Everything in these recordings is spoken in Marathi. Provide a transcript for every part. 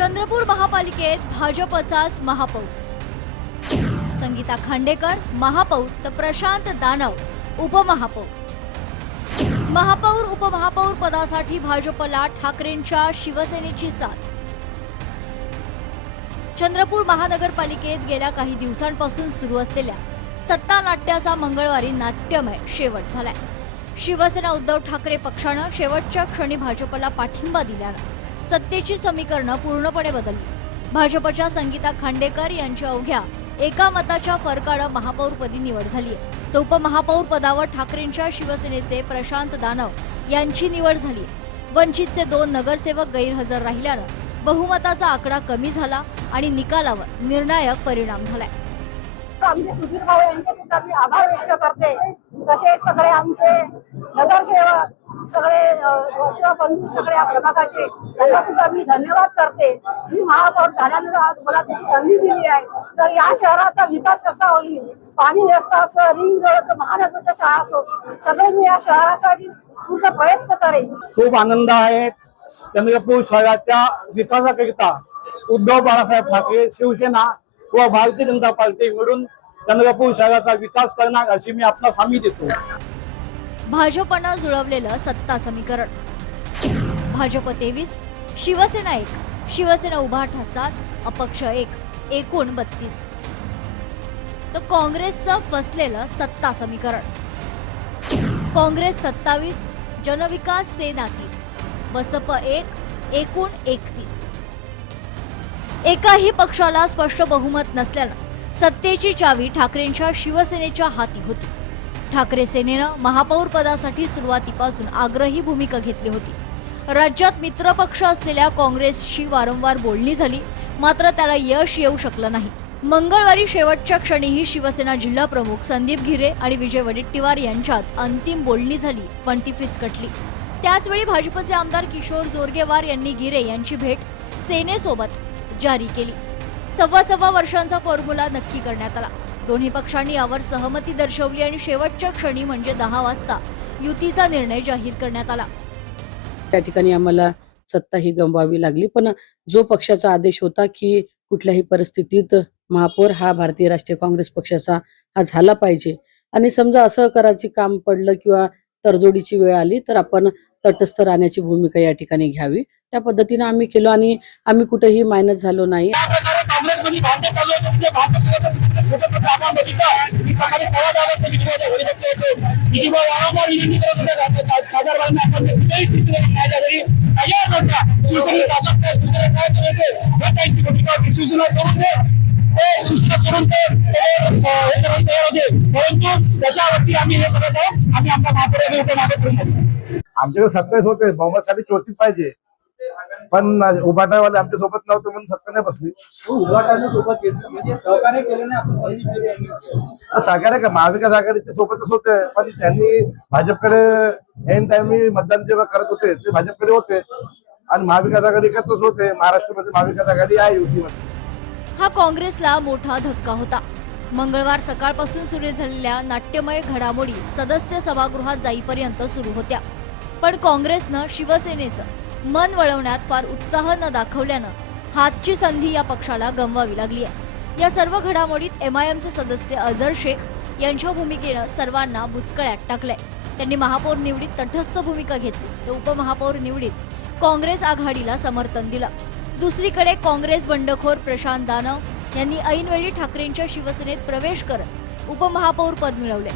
चंद्रपूर महापालिकेत भाजपचाच महापौर संगीता खांडेकर महापौर तर प्रशांत दानव उपमहापौर। महापौर उपमहापौर पदासाठी भाजपला ठाकरेंच्या शिवसेनेची साथ। चंद्रपूर महानगरपालिकेत गेल्या काही दिवसांपासून सुरू असलेल्या सत्ता नाट्याचा मंगळवारी नाट्यमय शेवट झालाय। शिवसेना उद्धव ठाकरे पक्षानं शेवटच्या क्षणी भाजपला पाठिंबा दिल्यानं सत्तेची समीकरणं पूर्णपणे बदलली। भाजपच्या संगीता खांडेकर यांची अवघ्या एका मताच्या फरकानं महापौरपदी निवड झाली आहे। तर उपमहापौर पदावर ठाकरेंच्या शिवसेनेचे प्रशांत दानव यांची निवड झाली आहे। वंचितचे 2 नगरसेवक गैरहजर राहिल्यानं बहुमताचा आकडा कमी झाला आणि निकालावर निर्णायक परिणाम झालाय। आमचे सुधीर भाऊ यांचे सुद्धा मी आभार व्यक्त करते। तसेच सगळे आमचे नगरसेवक सगळे बंधू सगळे या प्रभागाचे त्यांना सुद्धा मी धन्यवाद करते। मी महापौर झाल्यानंतर आज मला त्याची संधी दिली आहे। तर या शहराचा विकास कसा होईल, पाणी व्यवस्था असो, रिंग रोड, महानगरच्या शाळा असो, सगळे मी या शहरासाठी पूर्ण प्रयत्न करेन। खूप आनंद आहे। चंद्रपूर शहराच्या विकासाकरिता उद्धव बाळासाहेब ठाकरे शिवसेना व भारतीय जनता पार्टी मिळून चंद्रपूर शहराचा विकास करणार अशी मी आपला हमी देतो। भाजपनं जुळवलेलं सत्ता समीकरण भाजप 23, शिवसेना 1, शिवसेना उभाटा 7, अपक्ष 1, एकूण 32। तर काँग्रेसचं फसलेलं सत्ता समीकरण काँग्रेस 27, जनविकास सेना 3, बसप 1, एकूण 31। एकाही पक्षाला स्पष्ट बहुमत नसल्यानं सत्तेची चावी ठाकरेंच्या शिवसेनेच्या हाती होती। ठाकरे सेनेनं महापौर पदासाठी सुरुवातीपासून आग्रही भूमिका घेतली होती। राज्यात मित्रपक्ष असलेल्या काँग्रेसशी वारंवार बोलणी झाली, मात्र त्याला यश येऊ शकलं नाही। मंगळवारी शेवटच्या क्षणीही शिवसेना जिल्हा प्रमुख संदीप घिरे आणि विजय वडेट्टीवार यांच्यात अंतिम बोलणी झाली, पण ती फिसकटली। त्याचवेळी भाजपचे आमदार किशोर जोरगेवार यांनी घिरे यांची भेट सेनेसोबत जारी केली। सव्वा वर्षांचा फॉर्म्युला नक्की करण्यात आला। दोन्ही पक्षांनी यावर सहमती दर्शवली आणि शेवटच्या क्षणी म्हणजे 10 वाजता युतीचा निर्णय जाहीर करण्यात आला। त्या ठिकाणी आम्हाला सत्ता ही गमवावी लागली, पण जो पक्षाचा आदेश होता की कुठल्याही परिस्थितीत महापौर हा भारतीय राष्ट्रीय काँग्रेस पक्षाचा हा झाला पाहिजे आणि समजा असं करायचे काम पडलं किंवा तडजोडीची वेळ आली तर आपण तटस्थ राहण्याची भूमिका या ठिकाणी घ्यावी, त्या पद्धतीने आम्ही केलो आणि आम्ही कुठेही मायनस झालो नाही। आमच्याकडे 27 होते, बहुमतासाठी 34 पाहिजे, पण उभाटावाले आमच्या सोबत नव्हते म्हणून सत्ता नाही बसली। सहकार्य का महाविकास आघाडीच्या सोबतच होते, पण त्यांनी भाजपकडे एन टाइमी मतदान जेव्हा करत होते ते भाजपकडे होते आणि महाविकास आघाडी करतच होते। महाराष्ट्रामध्ये महाविकास आघाडी आहे युतीमध्ये। हा काँग्रेसला मोठा धक्का होता। मंगळवार सकाळपासून सुरू झालेल्या नाट्यमय घडामोडी सदस्य सभागृहात जाईपर्यंत सुरू होत्या, पण काँग्रेसनं शिवसेनेचं मन वळवण्यात फार उत्साह न दाखवल्यानं हातची संधी या पक्षाला गमवावी लागली आहे। या सर्व घडामोडीत MIMचे सदस्य अझर शेख यांच्या भूमिकेनं सर्वांना बुचकळ्यात टाकलंय। त्यांनी महापौर निवडीत तटस्थ भूमिका घेतली तर उपमहापौर निवडीत काँग्रेस आघाडीला समर्थन दिलं। दुसरीकडे काँग्रेस बंडखोर प्रशांत दानव यांनी ऐनवेळी ठाकरेंच्या शिवसेनेत प्रवेश करत उपमहापौर पद मिळवले।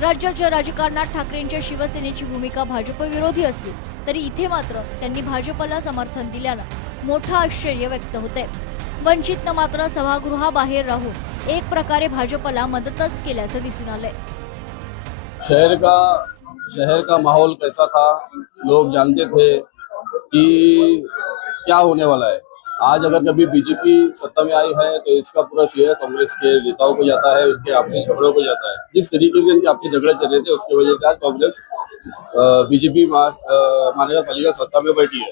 राज्याच्या राजकारणात ठाकरेंच्या शिवसेनेची भूमिका भाजप विरोधी असली तरी इथे मात्र त्यांनी भाजपला समर्थन दिल्यानं मोठं आश्चर्य व्यक्त होतंय। वंचितनं मात्र सभागृहाबाहेर राहून एक प्रकारे भाजपला मदतच केल्याचं दिसून आलंय। शहर का माहौल कैसा था, लोग जानते थे कि क्या होने वाला है। आज अगर कभी बीजेपी सत्ता में आई है तो इसका पूरा श्रेय कांग्रेस के नेताओं को जाता है, उनके आपसी झगड़ों को जाता है। जिस तरीके से इनके आपसी झगड़े चल रहे थे उसकी वजह से आज कांग्रेस बीजेपी महानगरपालिका सत्ता में बैठी है।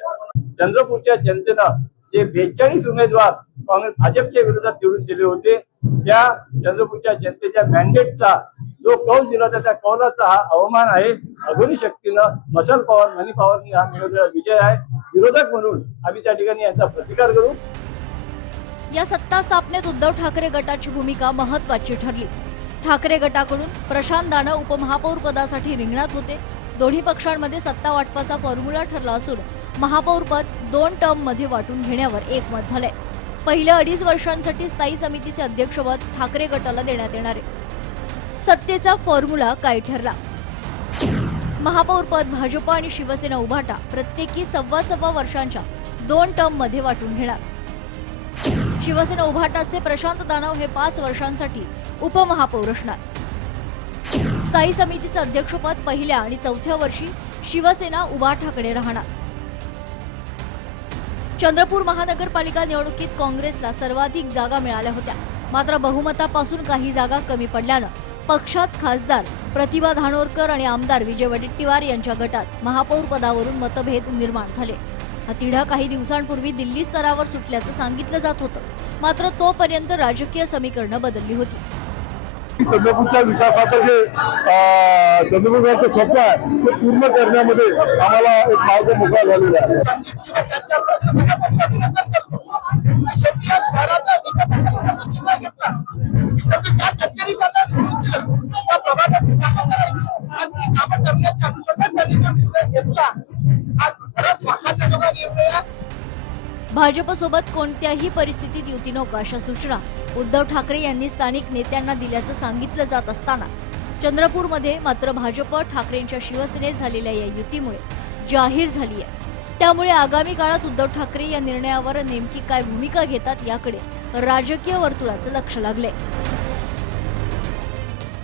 चंद्रपूरच्या जनतेनं जे 42 उमेदवार काँग्रेस भाजपच्या विरोधात निवडून दिले होते, त्या चंद्रपूरच्या जनतेच्या मॅन्डेटचा जो कौल दिला त्या कौलाचा हा अवमान आहे। अघोरी शक्तीनं मशाल पॉवर, मनी पॉवरनी हा मिळवलेला विजय आहे। विरोधक म्हणून आम्ही त्या ठिकाणी यांचा प्रतिकार करू। या सत्ता स्थापनेत उद्धव ठाकरे गटाची भूमिका महत्वाची ठरली. ठाकरे गटाकडून प्रशांत दानव उपमहापौर पदासाठी रिंगणात होते. दोन्ही पक्षांमध्ये सत्ता वाटपाचा फॉर्म्युला ठरला असून महापौर पद 2 टर्ममध्ये वाटून घेण्यावर एकमत झालंय. पहिल्या 2.5 वर्षांसाठी स्थायी समितीचे अध्यक्षपद ठाकरे गटाला देण्यात येणार आहे. सत्तेचा फॉर्म्युला काय ठरला? महापौर पद भाजप आणि शिवसेना उभाटा प्रत्येकी 1.25 वर्षांच्या 2 टर्ममध्ये वाटून घेणार. शिवसेना उभाटाचे प्रशांत दानव हे 5 वर्षांसाठी उपमहापौर असणार. स्थायी समितीचे अध्यक्षपद पहिल्या आणि 4थ्या वर्षी शिवसेना उभाटाकडे राहणार. चंद्रपूर महानगरपालिका निवडणुकीत काँग्रेसला सर्वाधिक जागा मिळाल्या होत्या. मात्र बहुमतापासून काही जागा कमी पडल्यानं पक्षात खासदार प्रतिभा धानोरकर आणि आमदार विजय वडेट्टीवार यांच्या गटात महापौर पदावरून मतभेद निर्माण झाले. हा तिढा काही दिवसांपूर्वी दिल्ली स्तरावर सुटल्याचं सांगितलं जात होतं. मात्र तोपर्यंत राजकीय समीकरणं बदलली होती. चंद्रपूरच्या विकासाचं जे चंद्रपूरचं स्वप्न आहे ते पूर्ण करण्यामध्ये आम्हाला एक मार्ग मोकळा झालेला आहे. भाजपसोबत कोणत्याही परिस्थितीत युती नको अशा सूचना उद्धव ठाकरे यांनी स्थानिक नेत्यांना दिल्याचं सांगितलं जात असतानाच चंद्रपूरमध्ये मात्र भाजप ठाकरेंच्या शिवसेनेत झालेल्या या युतीमुळे जाहीर झाली आहे. त्यामुळे आगामी काळात उद्धव ठाकरे या निर्णयावर नेमकी काय भूमिका घेतात याकडे राजकीय वर्तुळाचं लक्ष लागलंय.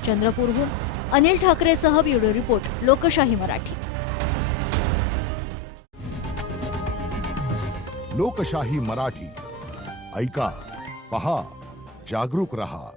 चंद्रपूरहून अनिल ठाकरेसह ब्युरो रिपोर्ट, लोकशाही मराठी. लोकशाही मराठी ऐका, पहा, जागरूक रहा.